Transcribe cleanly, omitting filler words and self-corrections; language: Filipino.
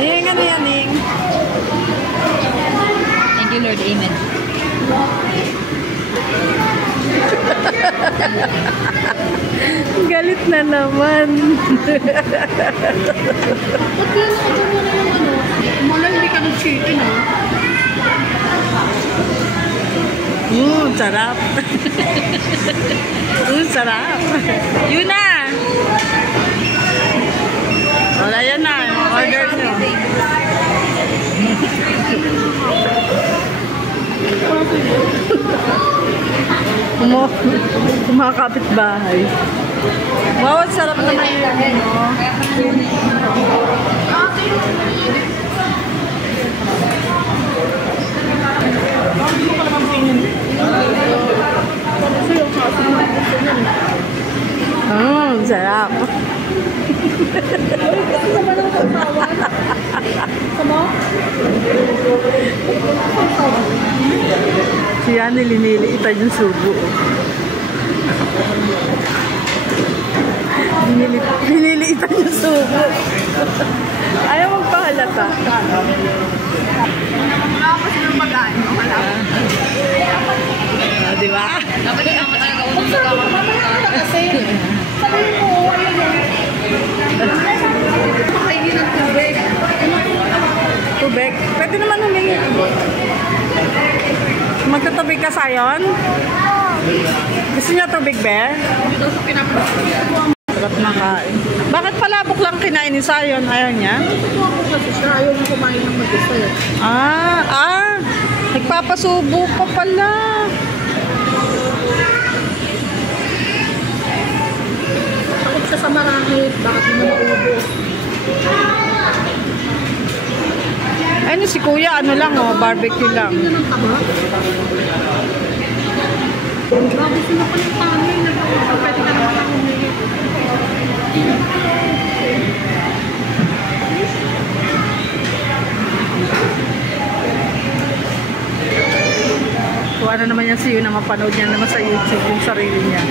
Ning, ano yan, Ning? Thank you, Lord. Amen. Galit na naman. Ba't yun ako mo na yung ano? Mala, hindi ka nag-chicken, ha? Sarap. Sarap. Yun na. Wala yan na. Order nyo. Kumakapit bahay. Wow, sarap naman yun. Sarap. Siya nililiitan yung subo. Nililiitan yung subo. Ayaw magpahalata. Wala ko kasi ng pagkain. Wala ko. Diba? Dapat yung naman talaga unang kasi. Sabihin mo, ayun yun. Pakainin ng tubig. Tubig? Pwede naman humingi. Magtutubig ka sayon? Gusto niya tubig, Bear? Ito sa pinapalabok. Sarap na kain. Bakit palabok lang kinain ni Sayon? Ayaw niya? Ito kasi siya. Ayaw na kumain ng mag-isa eh. Nagpapasubo pa pala. Takot siya sa marangit. Bakit hindi na maubos? Ano si Kuya, ano lang barbecue lang. Hindi na ng taba. Grabe sila pa ng tanay. Pwede ka naman ang humingi. Kung ano naman yan siyo na mapanood niya naman sa YouTube yung sarili niya.